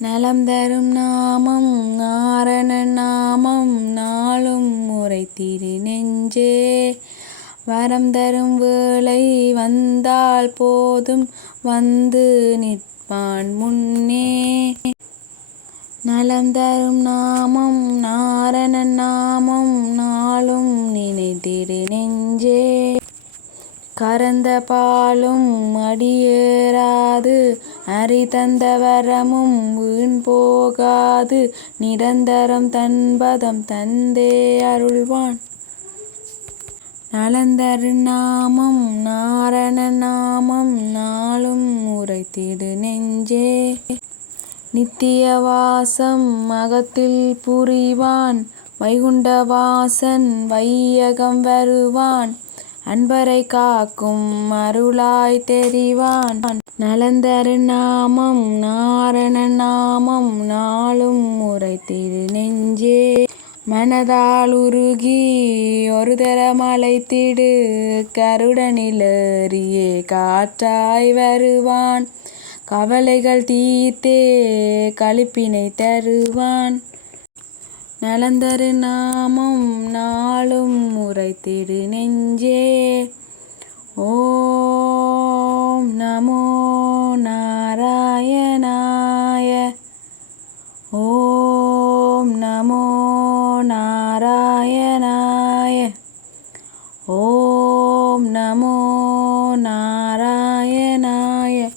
நலம் தரும் நாமம் நாரண நாமம் நாளும் முறை திரு நெஞ்சே. வரம் தரும் வேளை வந்தால் போதும் வந்து நிற்பான் முன்னே. நலம் தரும் நாமம் நாரண நாமம் நாளும் நினைத்திடு கறந்த பாலும் அடியேறாது. அரி தந்த வரமும் வீண் போகாது. நிரந்தரம் தன்பதம் தந்தே அருள்வான். நலந்தரு நாமம் நாரண நாமம் நாளும் உரைத்திடு நெஞ்சே. நித்திய வாசம் மகத்தில் புரிவான். வைகுண்டவாசன் வையகம் வருவான். அன்பரை காக்கும் அருளாய் தெரிவான். நலந்தரு நாமம் நாரண நாமம் நாளும் முறை திரு நெஞ்சே. மனதால் உருகி ஒரு தரமலை திடு கருடனிலேறியே காற்றாய் வருவான். கவலைகள் தீத்தே கழிப்பினை தருவான். நலந்தரு நாமம் ஆளும் முறை திரு நெஞ்சே. ஓம் நமோ நாராயணாய. ஓம் நமோ நாராயணாய. ஓம் நமோ நாராயணாய.